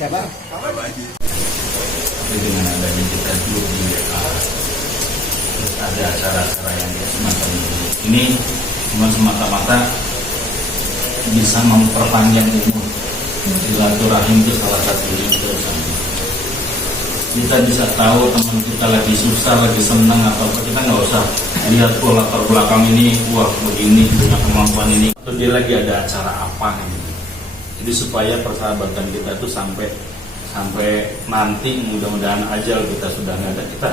Siapa? Jadi dengan adanya kita dulu di terus ada acara-acara yang semacam ini cuma semata-mata bisa memperpanjang umur. Silaturahim itu salah satu itu. Kita bisa tahu teman kita lagi susah, lagi senang atau apa, kita nggak usah lihat latar belakang ini, wah begini punya kemampuan ini, atau dia lagi ada acara apa gitu. Jadi supaya persahabatan kita itu sampai nanti mudah-mudahan ajal kita sudah nggak ada, kita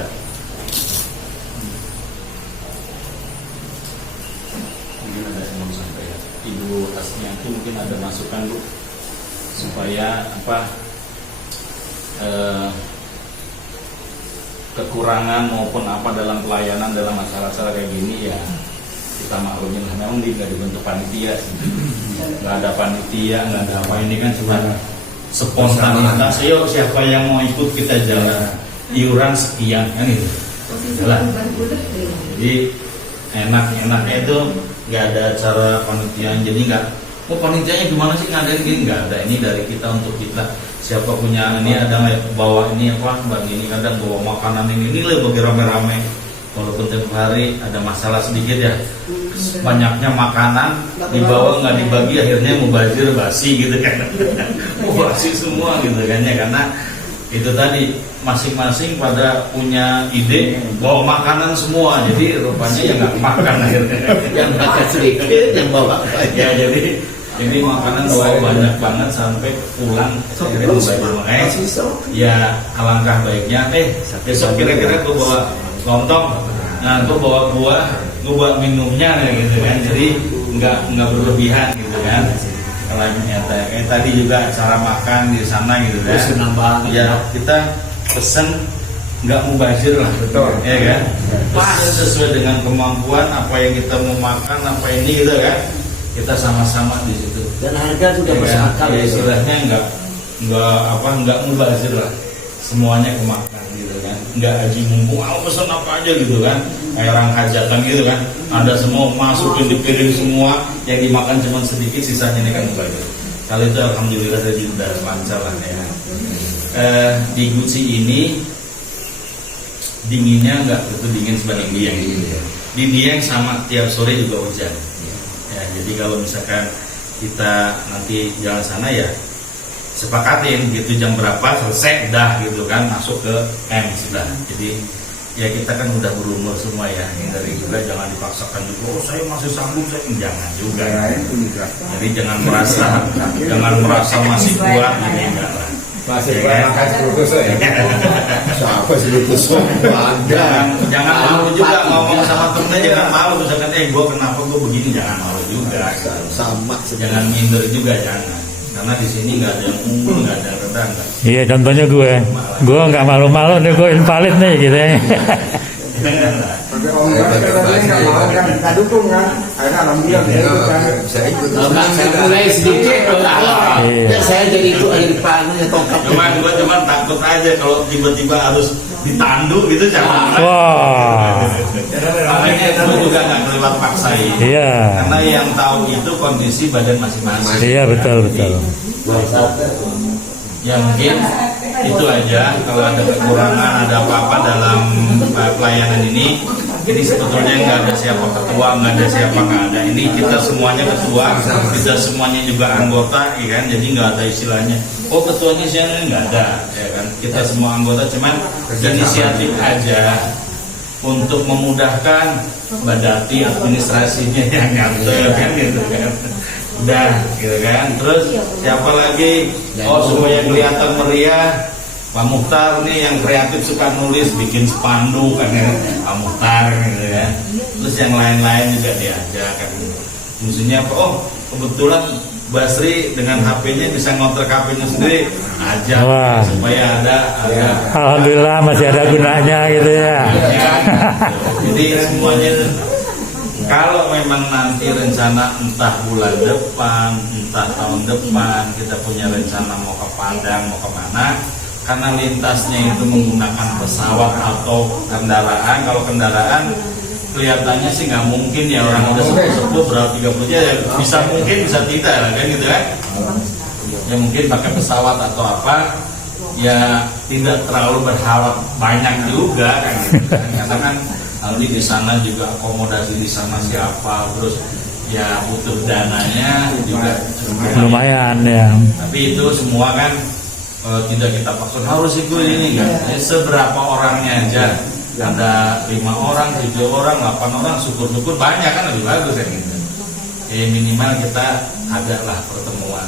mungkin ada yang mau sampaikan Ibu Asmiati, mungkin ada masukan Bu supaya apa kekurangan maupun apa dalam pelayanan dalam masalah-masalah kayak gini ya kita maklumin lah. Memang nggak dibentuk panitia, nggak ada panitia, nggak ada apa, ini kan cuma spontanitas. Ayo siapa yang mau ikut kita jalan, iuran sekian kan itu jalan. Jadi enaknya itu nggak ada acara panitiaan, jadi nggak panitianya gimana sih ngadain gini, nggak ada. Ini dari kita untuk kita. Siapa punya ini ada bawa ini apa bagi ini, kadang bawa makanan ini lah bagi rame-rame. Walaupun tiap hari ada masalah sedikit ya, banyaknya makanan dibawa nggak dibagi, akhirnya mubazir basi gitu kan. Basi semua gitu kan ya, karena itu tadi masing-masing pada punya ide bawa makanan semua, jadi rupanya ya nggak makan akhirnya. Yang makan sedikit, yang bawa ya jadi makanan bawa banyak banget sampai pulang akhirnya mubazir. Ya alangkah baiknya besok kira-kira gue bawa lontong, nah gue bawa buah, gue bawa minumnya gitu kan, jadi nggak berlebihan gitu kan. Kalau tadi juga acara makan di sana gitu kan, ya kita pesen nggak mubazir lah, betul ya kan, pas sesuai dengan kemampuan apa yang kita mau makan apa ini gitu kan, kita sama-sama di situ. Dan harga sudah ya, masuk akal ya, istilahnya nggak mubazir lah, semuanya kemakan gitu kan, nggak aji mumpung pesen apa aja gitu kan, kayak orang hajatan gitu kan, ada semua masukin di piring semua, yang dimakan cuma sedikit, sisanya ini kan mubazir. Kali itu alhamdulillah saya sudah lancar lah ya. Di Guci ini dinginnya nggak begitu dingin sebanding Dieng gitu ya. Di Dieng sama tiap sore juga hujan ya, jadi kalau misalkan kita nanti jalan sana ya sepakatin gitu jam berapa selesai udah gitu kan, masuk ke M sudah. Jadi ya kita kan udah berumur semua ya, hindari juga jangan dipaksakan juga, saya masih sanggup, saya jangan juga jadi jangan merasa masih kuat ini, enggak lah. Masih makan selutus ya? Siapa selutus? Jangan malu juga ngomong sama temennya, jangan malu misalkan gue kenapa gue begini, jangan malu juga. Sama, jangan minder juga, jangan. Karena di sini nggak ada yang unggul, nggak ada yang rendah. Iya, contohnya gue nggak malu-malu nih, gue invalid nih gitu ya. Tapi Om katanya nggak mau kan, nggak dukung kan? Akhirnya alhamdulillah saya ikut. Saya mulai sedikit, ya saya jadi itu air panah tongkat. Cuman takut aja kalau tiba-tiba harus ditandu gitu, jangan. Wah. Makanya gue juga nggak kelewat paksain. Iya. Karena yang tahu itu kondisi badan masing-masing. Iya, betul. Ya mungkin itu aja. Kalau ada kekurangan, ada apa-apa dalam pelayanan ini, jadi sebetulnya nggak ada siapa ketua, nggak ada siapa nggak ada. Ini kita semuanya ketua, kita semuanya juga anggota, ya kan. Jadi nggak ada istilahnya, oh ketuanya siapa, nggak ada, ya kan. Kita semua anggota, cuman inisiatif aja untuk memudahkan badati administrasinya yang nyantai kan gitu kan. Udah gitu kan. Terus siapa lagi? Oh supaya kelihatan meriah, Pak Mukhtar nih yang kreatif, suka nulis, bikin spanduk kan ya, Pak Mukhtar gitu kan. Terus yang lain-lain juga diajak kan. Fungsinya apa? Oh kebetulan Basri dengan HP-nya bisa ngontrak HP-nya sendiri, ajak supaya ada. Alhamdulillah masih ada gunanya gitu ya. Jadi semuanya. Kalau memang nanti rencana entah bulan depan, entah tahun depan, kita punya rencana mau ke Padang, mau kemana, karena lintasnya itu menggunakan pesawat atau kendaraan. Kalau kendaraan kelihatannya sih nggak mungkin ya, orang udah sepuh-sepuh berat 30 ya bisa mungkin bisa tidak kan gitu kan. ya mungkin pakai pesawat atau apa, ya tidak terlalu berharap banyak juga kan gitu kan. Karena kan Aldi di sana juga akomodasi di sana siapa, terus ya butuh dananya juga Lumayan ya. tapi itu semua kan tidak kita paksa harus ikut ini kan. Seberapa orangnya aja, ada 5 orang, 7 orang, 8 orang, syukur-syukur banyak kan lebih bagus ya gitu. Minimal kita ada lah pertemuan.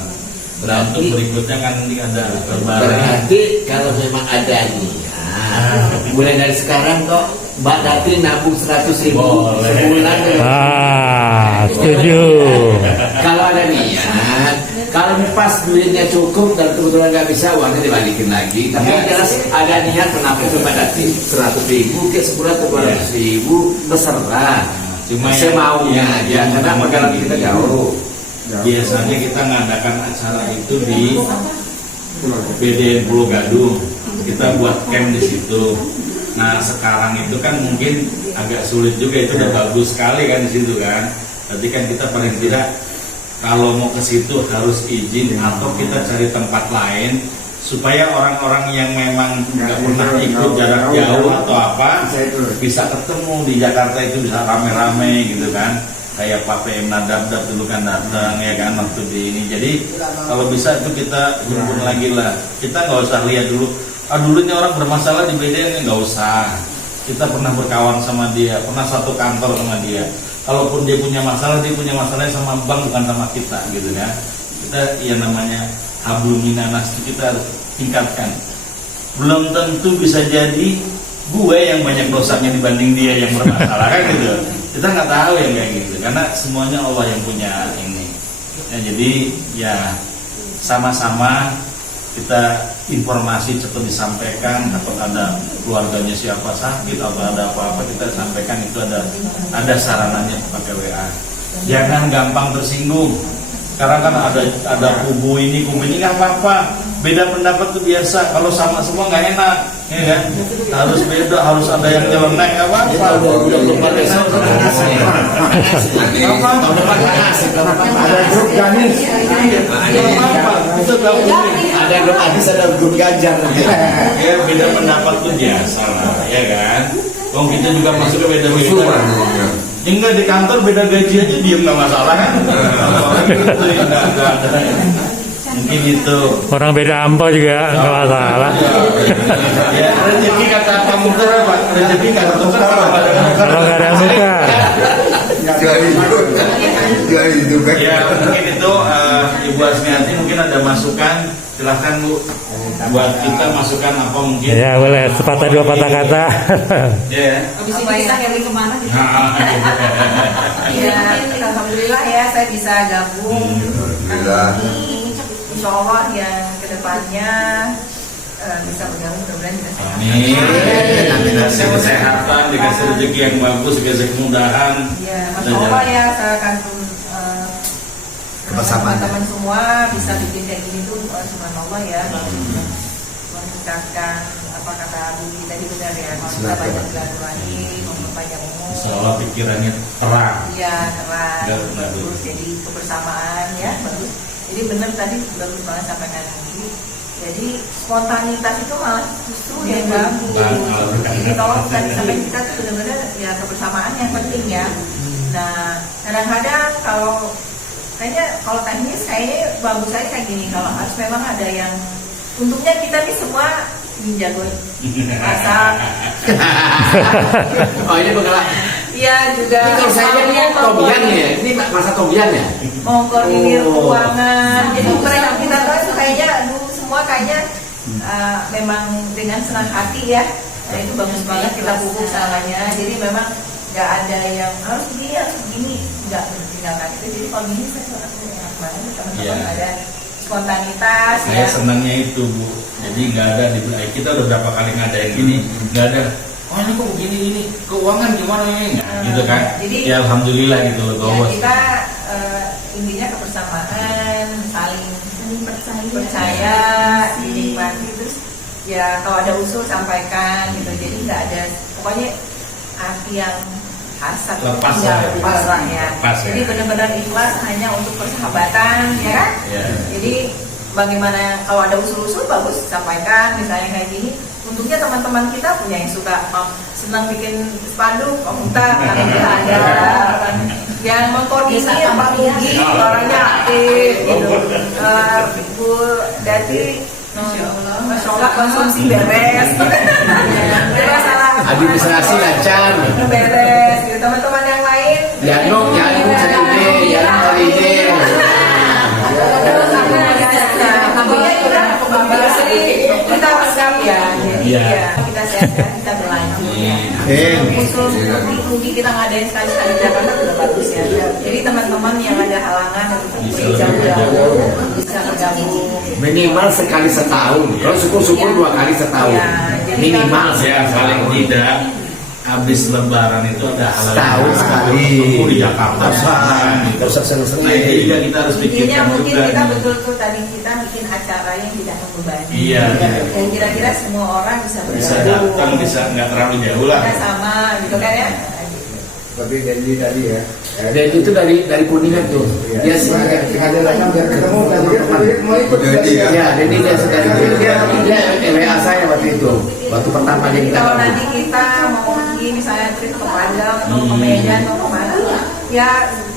Berarti- Untuk berikutnya kan nanti ada lebaran. Berarti kalau memang ada niat, mulai dari sekarang kok Mbak Dati nabung 100.000 Boleh. sebulan. Setuju. Kalau ada niat, kalau pas duitnya cukup dan kebetulan nggak bisa, uangnya dibalikin lagi. Tapi yang jelas ada niat, kenapa itu Mbak Dati 100.000 ke sebulan ke 200.000 terserah. Cuma semaunya yang aja, karena perjalanan kita jauh. biasanya kita ngadakan acara itu di BDN Pulau Gadung. Kita buat camp di situ. Nah sekarang itu kan mungkin agak sulit juga, itu udah bagus sekali kan di situ kan. Berarti kan kita paling tidak kalau mau ke situ harus izin atau kita cari tempat lain supaya orang-orang yang memang nggak pernah ikut jarak jauh atau apa bisa ketemu di Jakarta, itu bisa rame-rame gitu kan. Kayak Pak PM Nadab dulu kan datang ya kan waktu di ini. Jadi kalau bisa itu kita himpun lagi lah. Kita nggak usah lihat dulu, dulunya orang bermasalah di BDN, nggak usah. Kita pernah berkawan sama dia, pernah satu kantor sama dia. Kalaupun dia punya masalahnya sama bank bukan sama kita gitu ya. Kita ya namanya hablum minanas itu kita harus tingkatkan. Belum tentu bisa jadi gue yang banyak dosanya dibanding dia yang bermasalah kan gitu. Kita nggak tahu yang kayak gitu karena semuanya Allah yang punya ini. Ya, jadi ya sama-sama kita informasi cepat disampaikan, takut ada keluarganya siapa sakit atau ada apa-apa kita sampaikan, itu ada sarananya pakai WA. Jangan gampang tersinggung. Sekarang kan ada kubu ini nggak apa-apa. Beda pendapat itu biasa. Kalau sama semua nggak enak, ya kan? Harus beda, harus ada yang nyeleneh, nggak apa-apa. Tahun depan Ada grup Ganis. Itu tahu ini. ada grup Adis, ada grup Ganjar. Ya beda pendapat itu biasa lah, ya kan? Wong kita juga masuk ke beda-beda. Enggak di kantor beda gaji aja diem nggak masalah kan? Apalagi itu nggak ada. Mungkin itu. Orang beda ampo juga nggak masalah. Ya rezeki kata Pak Mukhtar apa? Rezeki kata tukar apa? Kalau nggak ada yang suka. Ya mungkin itu Ibu Asmiati mungkin ada masukan, silahkan Bu. Buat kita masukan apa mungkin? Ya boleh, sepatah dua patah kata. Ya. Habis ini bisa Heli kemana gitu? Iya. Ya, alhamdulillah ya saya bisa gabung. Alhamdulillah. Ini insya Allah yang kedepannya bisa bergabung, mudah-mudahan juga sehat. Amin. Dikasih kesehatan, dikasih rezeki yang bagus, dikasih kemudahan. Ya, Masya Allah ya, saya akan Kebersamaan. teman-teman semua bisa bikin kayak gini tuh, subhanallah ya, meningkatkan apa kata Budi tadi benar ya, kalau kita banyak silaturahmi, memperpanjang umur. Soalnya pikirannya terang. Iya, terang, Benar, bagus, jadi kebersamaan ya, bagus. Jadi benar tadi bagus banget sampaikan Budi. Jadi spontanitas itu malah justru yang bagus. Jadi kalau tadi sampai kita tuh benar-benar ya kebersamaan yang penting ya. Nah, kadang-kadang kalau teknis kayaknya bagus aja kayak gini. Kalau harus memang ada yang untungnya kita nih semua jago masak. Oh ini pengalaman. Iya juga. Ini kalau saya lihat Tobian ya, ini masa Tobian ya. Mau koordinir keuangan. Jadi mereka kita tuh kayaknya semua kayaknya memang dengan senang hati ya. Nah, itu bagus banget kita pupuk salahnya. Jadi memang nggak ada yang harus begini, nggak bertinggalkan itu. Jadi kalau gini saya enak banget teman-teman ada spontanitas. Saya senangnya itu Bu. Jadi nggak ada kita udah berapa kali ngadain gini, nggak ada. Oh ini kok begini ini keuangan gimana ya? Gitu kan? Jadi, ya alhamdulillah gitu loh Ya, Bos. kita intinya kebersamaan, saling percaya, dinikmati, terus ya kalau ada usul sampaikan gitu. Jadi nggak ada pokoknya hati yang hasad Lepas nggak lah. lepas lah ya. Lepas ya. Jadi benar-benar ikhlas hanya untuk persahabatan ya kan. Ya. Jadi bagaimana kalau ada usul-usul bagus sampaikan, misalnya kayak gini. Untungnya teman-teman kita punya yang suka senang bikin spanduk, pemutar, kan ada yang mengkoordinir Pak Mugi, orangnya aktif gitu. Bu Dati, Masya Allah konsumsi beres. Administrasi lancar. Beres gitu. Teman-teman yang lain Jangan cari ide, jangan cari ide. kita rekam ya, jadi ya kita sehat-sehat, kita berlanjut ya. Usul rugi kita ngadain sekali-sekali di Jakarta udah bagus ya. Jadi teman-teman yang ada halangan untuk jauh-jauh bisa bergabung. Minimal sekali setahun. Kalau syukur-syukur 2 kali setahun. Ya, jadi Minimal Ya paling tidak habis lebaran itu ada hal Setahun sekali. ketemu di Jakarta. Gak usah sering-sering. Nah itu juga kita harus intinya pikirkan mungkin juga. kita nih. betul-betul tadi kita bikin acara yang tidak membebani. Iya. Dan kira-kira semua orang bisa Bisa bergabung. datang, bisa nggak terlalu jauh lah. Kita sama gitu kan ya. Tapi janji tadi ya. Dan itu dari Kuningan tuh. Dia sebagai ada datang biar ketemu tadi kan mau ikut tadi ya. ya, jadi dia sudah dia WA saya waktu itu. Waktu pertama dia kita Kalau gabung. nanti kita mau pergi misalnya trip ke Padang atau ke Medan atau kemana, ya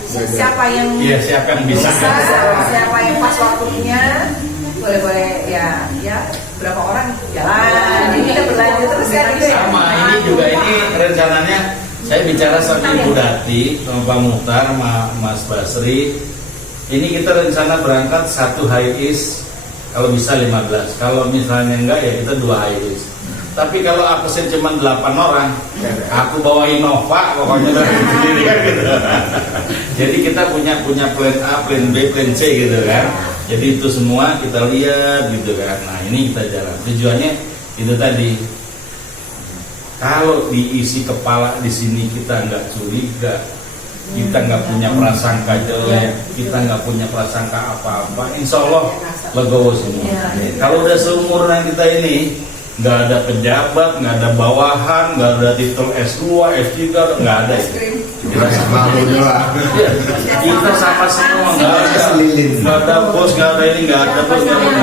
siapa yang Iya siapa yang bisa? siapa yang pas waktunya, boleh ya berapa orang jalan, jadi kita berlanjut terus ya gitu ya. Sama ini juga ini rencananya saya bicara sama Ibu Dati, sama Pak Muhtar, sama Mas Basri. Ini kita rencana berangkat 1 high is, kalau bisa 15. Kalau misalnya enggak ya kita 2 high is. Tapi kalau absen cuma 8 orang, aku bawa Innova pokoknya dari sendiri kan gitu. Jadi kita punya plan A, plan B, plan C gitu kan. Jadi itu semua kita lihat gitu kan. Nah ini kita jalan. Tujuannya itu tadi. Kalau diisi kepala di sini kita nggak curiga, kita nggak punya prasangka jelek, kita nggak punya prasangka apa-apa, insya Allah legowo semua. Kalau udah seumuran kita ini, nggak ada pejabat, nggak ada bawahan, nggak ada titel S2, S3, nggak ada. Kita sama kita sama semua, nggak ada bos, nggak ada ini, nggak ada bos, nggak ada.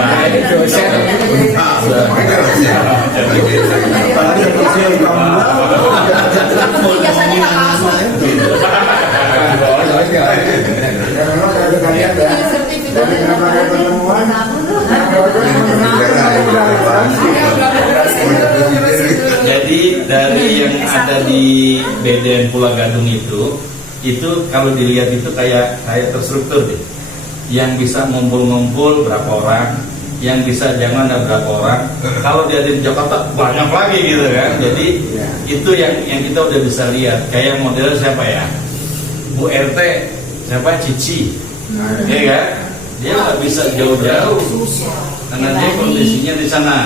Jadi dari yang ada di BDN Pulau Gadung itu kalau dilihat itu kayak terstruktur deh. Yang bisa ngumpul-ngumpul berapa orang, yang bisa jangan ada berapa orang. Kalau dia di Jakarta banyak lagi gitu kan. Jadi itu yang kita udah bisa lihat. Kayak model siapa ya? Bu RT, siapa Cici, ya kan? Dia nggak bisa jauh-jauh karena dia kondisinya di sana.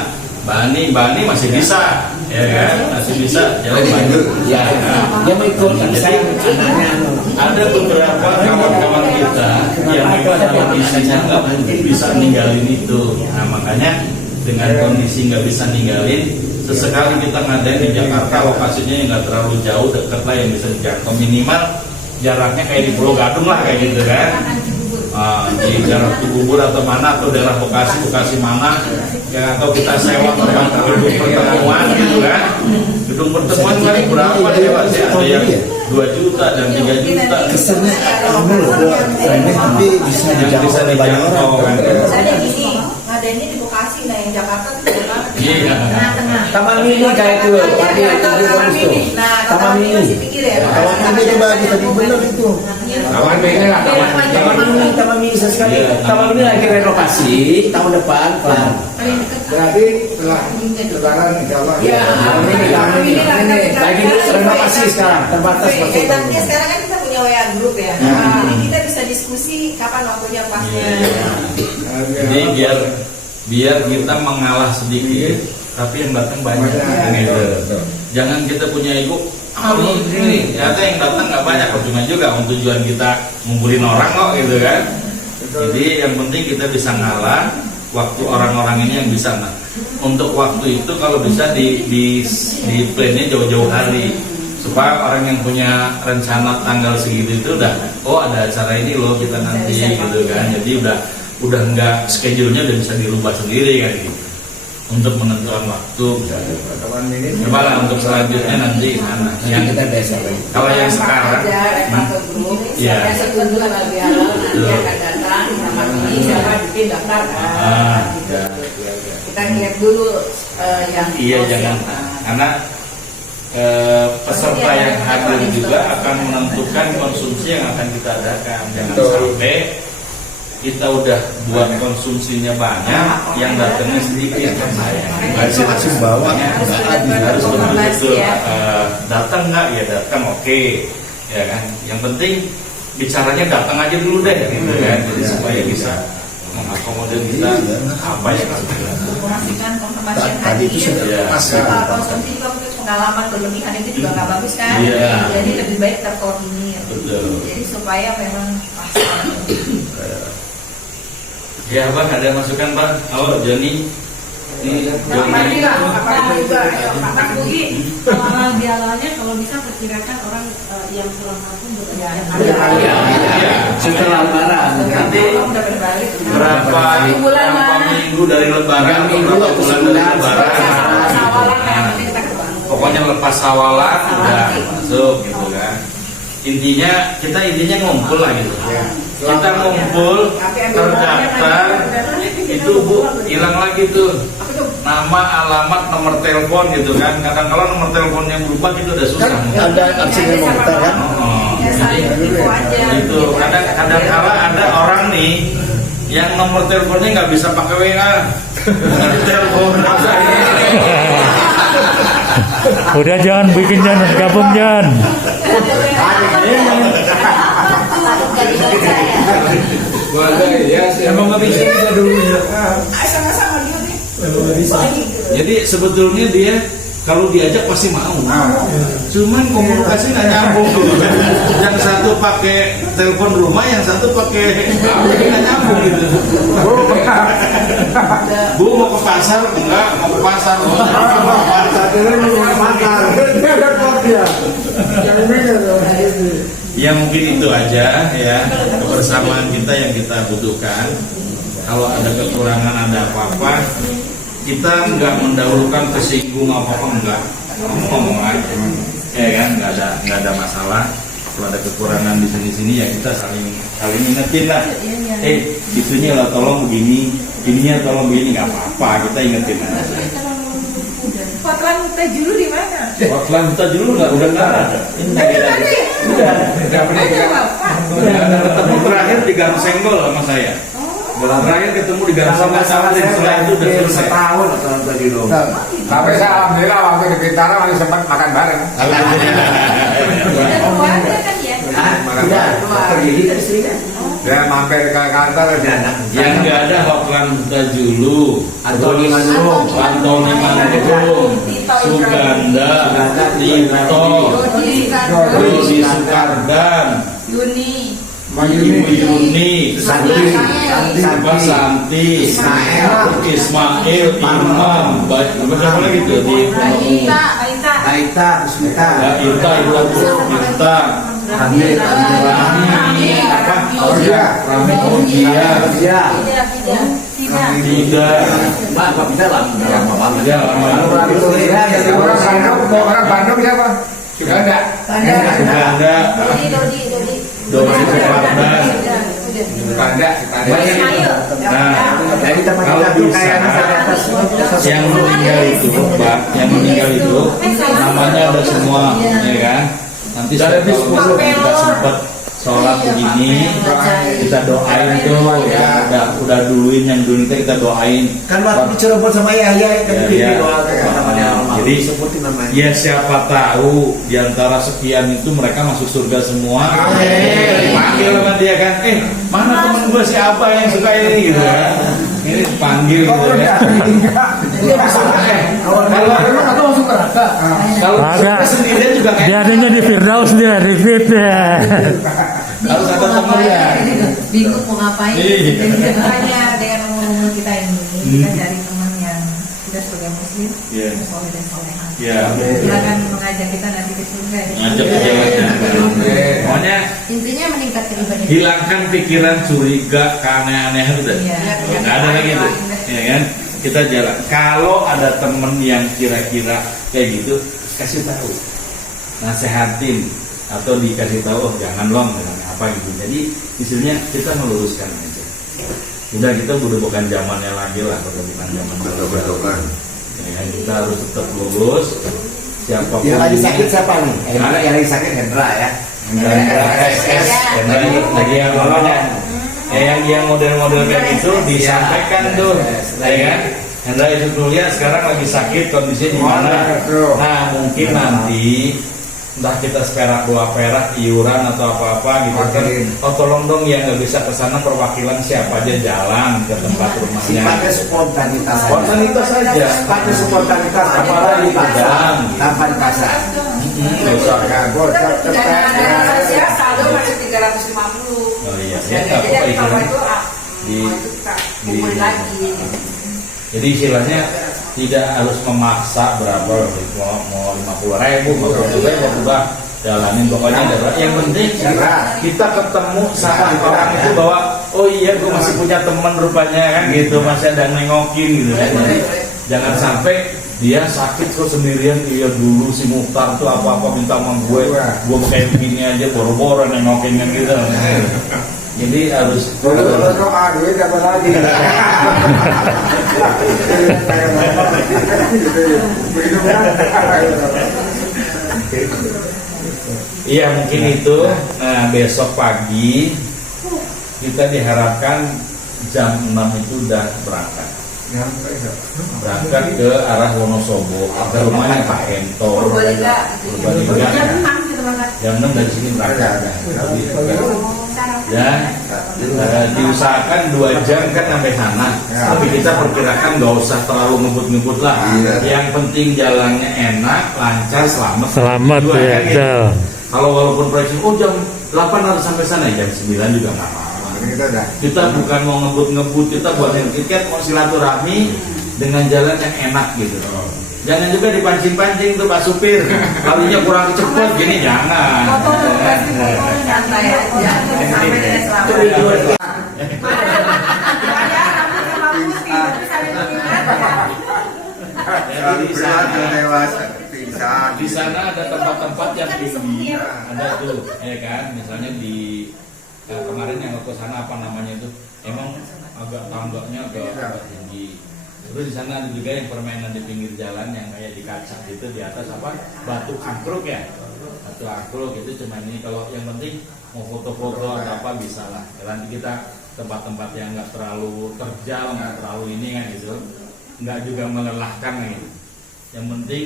Bani masih bisa, ya kan? Masih bisa jauh banget. Ya, dia mau ikut. Jadi ada beberapa kawan-kawan kita yang memang kondisinya nggak mungkin bisa ninggalin itu. Nah makanya dengan kondisi nggak bisa ninggalin, sesekali kita ngadain di Jakarta, lokasinya yang nggak terlalu jauh, dekat lah yang bisa dijangkau, minimal jaraknya kayak di Pulau Gadung lah kayak gitu kan. Di daerah Cibubur atau mana, atau daerah Bekasi mana ya, atau kita sewa tempat gedung pertemuan gitu kan. Gedung pertemuan kali berapa sewa sih? Ada yang 2 juta dan 3 juta. Kesannya remeh tapi bisa dijangkau oleh banyak orang kan. Misalnya gini, ngadainnya di Bekasi, nah yang Jakarta tuh jauh banget. Iya. Tengah-tengah. Taman Mini kayak itu. Taman Mini. Nah, Taman Mini. masih pikir ya. Taman Mini coba kita bener itu. Taman Mini lah, Taman Mini sekali. Taman Mini lagi renovasi tahun depan pelan. Berarti setelah lebaran insya Allah. Ya, Taman Mini lagi renovasi sekarang, terbatas seperti itu. Enaknya sekarang kan kita punya WA group ya. Nah, kita bisa diskusi kapan waktunya pasnya. Jadi biar kita mengalah sedikit, tapi yang datang banyak. Gitu. Jangan kita punya ego. Ini ternyata yang datang nggak banyak, cuma juga untuk tujuan kita ngumpulin orang kok gitu kan. Jadi yang penting kita bisa ngalah waktu orang-orang ini yang bisa. Nah, untuk waktu itu kalau bisa di plan-nya jauh-jauh hari, supaya orang yang punya rencana tanggal segitu itu udah ada acara ini loh kita nanti gitu kan. Jadi udah udah nggak schedule-nya udah bisa dirubah sendiri kan gitu. Untuk menentukan waktu coba lah untuk selanjutnya nanti mana yang kita desa lagi. kalau yang sekarang ya Yang setuju lagi halal nanti akan datang sama ini siapa bikin daftar kan. ya. Kita lihat dulu yang Iya mau jangan siapa. karena peserta yang hadir juga akan menentukan konsumsi yang akan kita adakan. Jangan sampai kita udah buat konsumsinya banyak, yang datangnya sedikit kan sayang. Masih bawa. Harus betul-betul datang nggak ya datang oke, ya kan. Yang penting bicaranya datang aja dulu deh, gitu kan. Jadi supaya bisa mengakomodir kita apa yang harus dilakukan. Memastikan konfirmasi yang Tadi itu hadir. sudah pas Ya. kan. Konsumsi juga mungkin pengalaman berlebihan itu juga nggak bagus kan. Iya. Jadi lebih baik terkoordinir. Betul. Jadi supaya memang pas. Ya bang, ada masukan bang? Halo Joni. Ini Joni. Mas Budi, kalau halal bihalalnya kalau bisa perkirakan orang yang pulang kampung bekerja. Iya. Setelah lebaran Nanti Udah berbalik. berapa minggu dari lebaran? Minggu Berapa atau bulan dari sebulan. lebaran? Awalan yang penting kita kebangun. Pokoknya lepas awalan udah masuk gitu kan. Intinya kita ngumpul lah gitu. Kita ngumpul terdaftar itu Bu hilang lagi tuh nama, alamat, nomor telepon gitu kan. Kadang kalau nomor teleponnya berubah itu udah susah. Ada aksi komentar kan? Ya saling info aja. Itu kadang kala ada orang nih yang nomor teleponnya nggak bisa pakai WA. Bukan telepon. Udah jangan bikin jangan gabung jangan. emang nggak bisa dulu ya. Sama-sama dia nih. Jadi sebetulnya dia kalau diajak pasti mau. Cuman komunikasi nggak nyambung gitu. Yang satu pakai telepon rumah, yang satu pakai jadi nggak nyambung gitu. Bu mau ke pasar? Enggak, mau ke pasar. Ya mungkin itu aja ya kebersamaan kita yang kita butuhkan. Kalau ada kekurangan, ada apa-apa, kita nggak mendahulukan kesinggung apa-apa, enggak ngomong aja, ya kan, nggak ada masalah. Kalau ada kekurangan di sini ya kita saling ingetin lah. Itunya lah tolong begini, ininya tolong begini, nggak apa-apa, kita ingetin aja. Hotline kita dulu di mana? Hotline kita dulu udah nggak ada. Ini udah ketemu terakhir di Gang Senggol sama saya. Terakhir ketemu di Gang Senggol sama setelah itu udah selesai. Setahun atau tadi lo. Tapi saya alhamdulillah waktu di Bintara masih sempat makan bareng. Keluarga kan ya. Udah, pergi kita istrinya. Dia mampir ke kantor dan Yang nggak ada Hotline kita dulu. Antoni Manung. Antoni Manung, Suganda, Tito, Rudi Sukardan, Yuni. Ibu Yuni, Santi. Mbak Santi, Ismail, Imam, siapa lagi tuh di Aita. Aita, Kusmita. Mbak Ita, Ibu Ita, Hamid. Rami, apa? Rami Audia, Ya. Tidak, Mbak, Pak kita lama banget. ya lama. orang Bandung siapa? Juga ada. Suganda, Dodi Sukardan. Banda, Nah, Jadi tempat kalau kita tuh bisa kayak masyarakat yang meninggal itu, Pak, yang meninggal itu namanya ada semua, ya kan? Nanti kalau kita sempat sholat begini, kita doain tuh, ya udah duluin yang dulu kita doain. kan waktu Cirebon sama Yahya kan Ya, doa namanya. Jadi sebutin namanya. ya siapa tahu diantara sekian itu mereka masuk surga semua. Dipanggil sama dia kan, mana temen gue si Abah yang suka ini gitu kan? Ini dipanggil gitu ya. Kalau Ada. surga sendirian juga Dia kayak adanya di Firdaus dia, di Fit ya. harus ada temen ya. Bingung mau ngapain? Iya. Makanya dengan umur kita ini kita cari teman yang kita sebagai muslim, Iya. soleh dan soleha. Ya, Silakan mengajak kita nanti ke surga. ngajak ke jalannya. Pokoknya Intinya meningkatkan hilangkan pikiran curiga, keaneh-aneh itu. Iya. Nggak ada lagi itu, ya kan? Kita jalan. Kalau ada temen yang kira-kira kayak gitu, kasih tahu, nasehatin atau dikasih tahu, oh jangan long dengan apa gitu. Jadi istilahnya kita meluruskan aja. Udah kita udah bukan zamannya lagi lah, udah bukan zaman berdoa. Ya, kita harus tetap lurus. Siapapun Yang lagi sakit siapa nih? Yang lagi sakit Hendra ya. lagi yang namanya yang model-model kayak gitu disampaikan tuh, ya kan? Hendra itu kuliah sekarang lagi sakit, kondisinya di mana? Nah mungkin nanti entah kita seperak 2 perak iuran atau apa-apa gitu kan. Oh tolong dong yang nggak bisa kesana perwakilan siapa aja jalan ke tempat rumahnya. Sifatnya spontanitas. Spontanitas saja. Sifatnya spontanitas. Apalagi padang. Tanpa dipaksa. Nggak usah. Saya saldo masih 350. Oh iya, ya Jadi apa dari istilahnya? bawah itu Di- kita di- kumpul lagi. Jadi istilahnya tidak harus memaksa berapa, mau 50.000, mau 100.000, udah jalanin pokoknya. Yang penting kita ketemu sama orang itu bahwa oh iya gue masih punya teman rupanya kan gitu, masih ada nengokin gitu kan. Jadi jangan sampai dia sakit terus sendirian. Iya dulu si Muhtar tuh apa-apa minta sama gue kayak begini aja boro-boro nengokin kan gitu. Jadi harus doa duit apa lagi? iya mungkin itu. Nah besok pagi kita diharapkan jam 6 itu udah berangkat ke arah Wonosobo, ke rumahnya Pak Ento. Purbalingga. Purbalingga. Jam 6 kita berangkat. Jam 6 dari sini berangkat. Dan diusahakan 2 jam kan sampai sana. Tapi kita perkirakan nggak usah terlalu ngebut-ngebut lah. Yang penting jalannya enak, lancar, selamat. Selamat Dua, ya, kan, gitu. Del. Kalau walaupun proyeksi, oh jam 8 harus sampai sana, jam 9 juga nggak apa-apa. Kita bukan mau ngebut-ngebut, kita buat yang tiket mau silaturahmi dengan jalan yang enak gitu. Jangan juga dipancing-pancing tuh Pak Supir, larinya kurang cepet gini, jangan. Santai aja. Sampai dari selamat. Jadi di sana ada tempat-tempat yang tinggi, ada tuh, ya kan? Misalnya di kemarin yang ke sana apa namanya itu, emang agak tangganya agak tinggi. Terus di sana ada juga yang permainan di pinggir jalan yang kayak di kaca gitu, di atas apa batu angkruk ya, batu angkruk itu cuma ini. Kalau yang penting mau foto-foto atau apa bisa lah. Nanti kita tempat-tempat yang nggak terlalu terjal, nggak terlalu ini kan gitu, nggak juga melelahkan gitu. Yang penting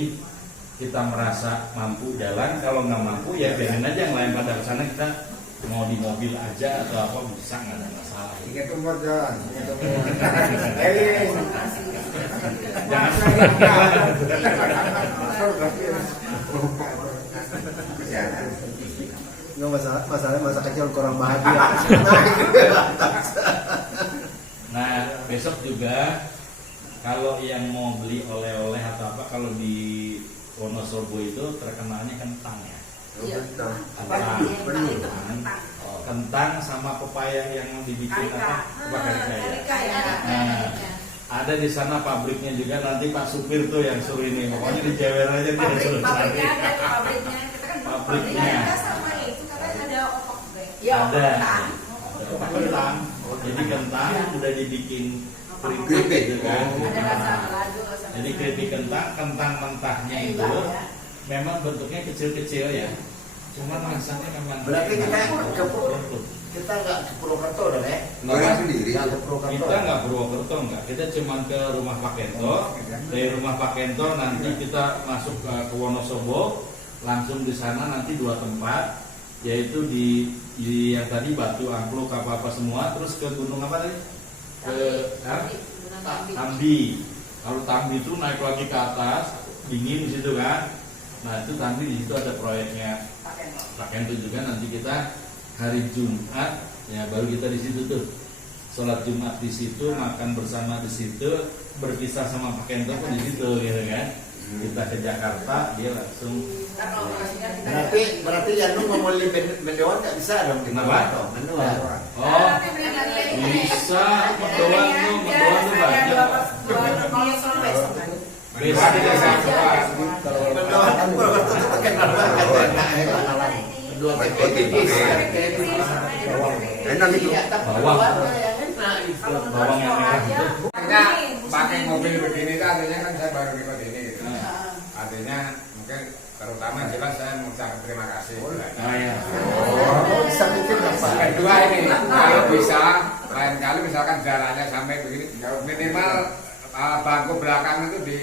kita merasa mampu jalan. Kalau nggak mampu ya biarin aja yang lain pada kesana, kita mau di mobil aja atau apa bisa, nggak ada masalah. Ingat umur jalan. Nggak masalah masa kecil kurang bahagia. Nah besok juga kalau yang mau beli oleh-oleh atau apa, kalau di Wonosobo itu terkenalnya kentang ya. Kentang sama pepaya yang dibikin apa? Karika ya. Nah, ada di sana pabriknya juga, nanti Pak Supir tuh yang suruh ini, pokoknya dijewer aja dia suruh cari. Pabriknya sama itu karena ada opok ada kentang. Jadi kentang udah dibikin keripik gitu kan. Jadi keripik kentang mentahnya itu memang bentuknya kecil-kecil ya. Cuma rasanya memang Berarti kita nggak ke Purwokerto dong ya? Nggak ke Purwokerto. Kita nggak Purwokerto enggak. Kita cuma ke rumah Pak Kento. Dari rumah Pak Kento nanti kita masuk ke Wonosobo. Langsung di sana nanti 2 tempat, yaitu di yang tadi batu angkluk apa semua. Terus ke gunung apa tadi? Tambi. Kalau Tambi itu naik lagi ke atas, dingin di situ kan. Nah itu Tambi, di situ ada proyeknya Pak Kento juga. Nanti kita hari Jumat ya baru kita di situ tuh sholat Jumat di situ, makan bersama di situ, berpisah sama Pak Kento pun di situ gitu kan. Kita ke Jakarta, dia langsung. Berarti Yanu mau beli mendoan nggak bisa dong di Kenapa? Malang, mendoan. Oh, bisa mendoan tuh banyak. Bisa kita Mendoan kan Purwokerto tuh pakai mendoan kan enak ya. Dua tipis. Enak itu. bawang yang merah. Artinya pakai mobil begini itu artinya kan saya baru ikut ini gitu. Artinya mungkin terutama jelas saya mengucapkan terima kasih. Ah ya. Oh, bisa bikin apa? Kedua ini kalau bisa lain kali misalkan jaraknya sampai begini minimal bangku belakang itu di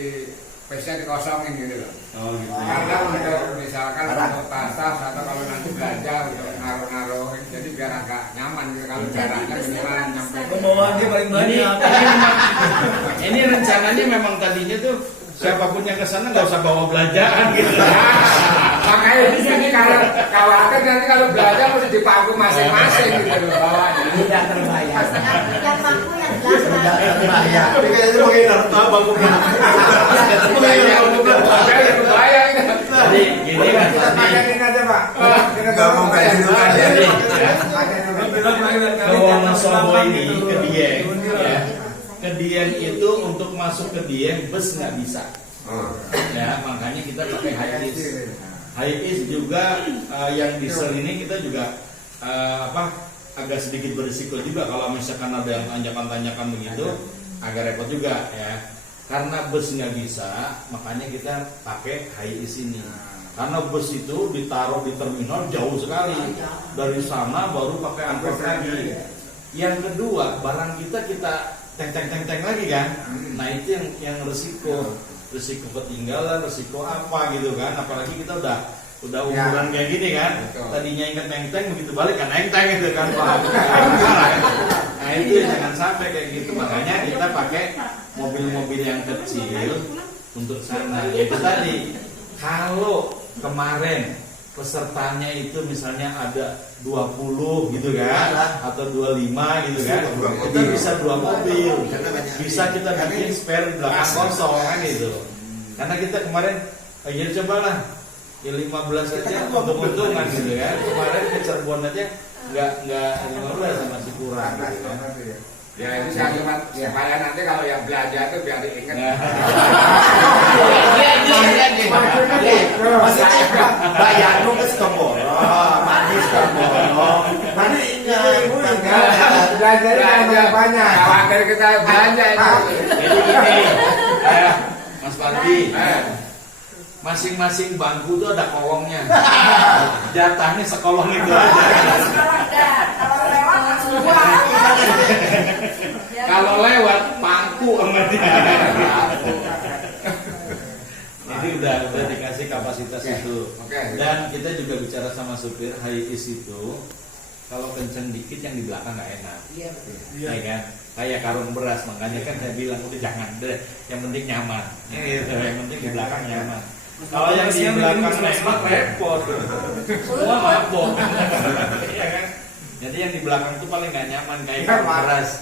PC dikosongin gitu loh. Oh gitu. Karena untuk misalkan untuk tas atau kalau nanti belanja untuk naruh-naruh jadi biar agak nyaman gitu kalau jaraknya minimal nyampe. Pembawaannya paling Ini rencananya memang tadinya tuh siapapun yang kesana nggak usah bawa belanjaan gitu. Makanya di sini kalau khawatir nanti kalau belanja mesti di pangku masing-masing gitu loh bawanya. Tidak terbayar. Yang mampu yang Tidak terbayar. Tapi kayaknya pakai narkoba bangku Bayang. Jadi gini kan Kita paketin aja Pak. Nggak mau kayak gitu kan ya. Jadi ke Wonosobo ini ke Dieng ya. Ke Dieng itu untuk masuk ke Dieng bus nggak bisa. Ya makanya kita pakai high-bis. High-bis juga yang diesel ini kita juga agak sedikit berisiko juga kalau misalkan ada yang tanjakan-tanjakan begitu agak repot juga ya. Karena bus nggak bisa, makanya kita pakai high-bis ini. Karena bus itu ditaruh di terminal jauh sekali. Dari sana baru pakai angkot lagi. Yang kedua, barang kita teng lagi kan. Nah itu yang risiko ketinggalan, risiko apa gitu kan. Apalagi kita udah umuran kayak gini kan. Tadinya ingat neng begitu balik kan neng gitu kan. Nah itu jangan sampai kayak gitu. Makanya kita pakai mobil-mobil yang kecil untuk sana. Itu tadi kalau kemarin pesertanya itu misalnya ada 20 gitu kan atau 25 gitu kan, jadi bisa 2 mobil, bisa kita bikin spare belakang kosong kan gitu. Karena kita kemarin ya cobalah ya 15 aja untuk untungan gitu kan. Kemarin ke Cirebon aja nggak 15 masih kurang gitu kan. Ya itu saya cuma supaya nanti kalau yang belanja itu biar diingat. Maksudnya bayar lu ke Setombolo, manis Setombolo. Mana ibu Belanja banyak. Khawatir kita belanja itu. Jadi gini, Mas Pardi, masing-masing bangku tuh ada kolongnya. Jatahnya sekolong itu aja. Kalau lewat pangku sama dia. Jadi udah dikasih kapasitas itu. Dan kita juga bicara sama supir high-vis itu kalau kenceng dikit yang di belakang nggak enak. Iya kan? Kayak karung beras, makanya kan saya bilang udah jangan deh. Yang penting nyaman. Yang penting di belakang nyaman. Kalau yang di belakang enak repot. Semua mabok. Iya kan? Jadi yang di belakang itu paling nggak nyaman kayak karung beras.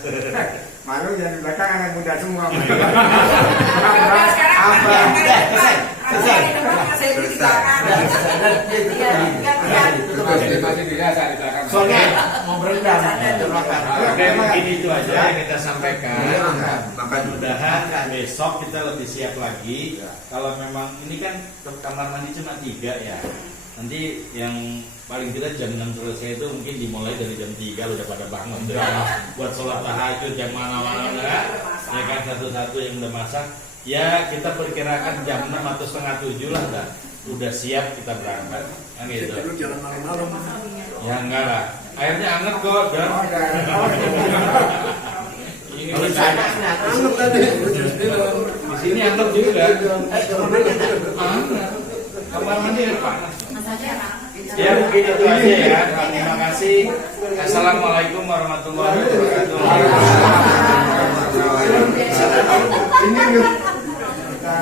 Malu yang di belakang anak muda semua. Masih biasa di belakang. Soalnya mau berendam Mungkin itu aja yang kita sampaikan. Mudah-mudahan besok kita lebih siap lagi. Kalau memang ini kan kamar mandi cuma 3 ya. Nanti yang paling tidak jam 6 selesai itu mungkin dimulai dari jam 3 udah pada bangun tuh buat sholat tahajud jam mana-mana ya kan satu-satu yang udah masak ya kita perkirakan jam 6 atau setengah 7 lah udah siap kita berangkat kan gitu. Jangan malam-malam. Ya enggak lah, airnya anget kok dan ini Anget tadi. di sini anget juga. Kamar mandi air panas. Ya mungkin itu aja ya. Terima kasih. Assalamualaikum warahmatullahi wabarakatuh. Ini kita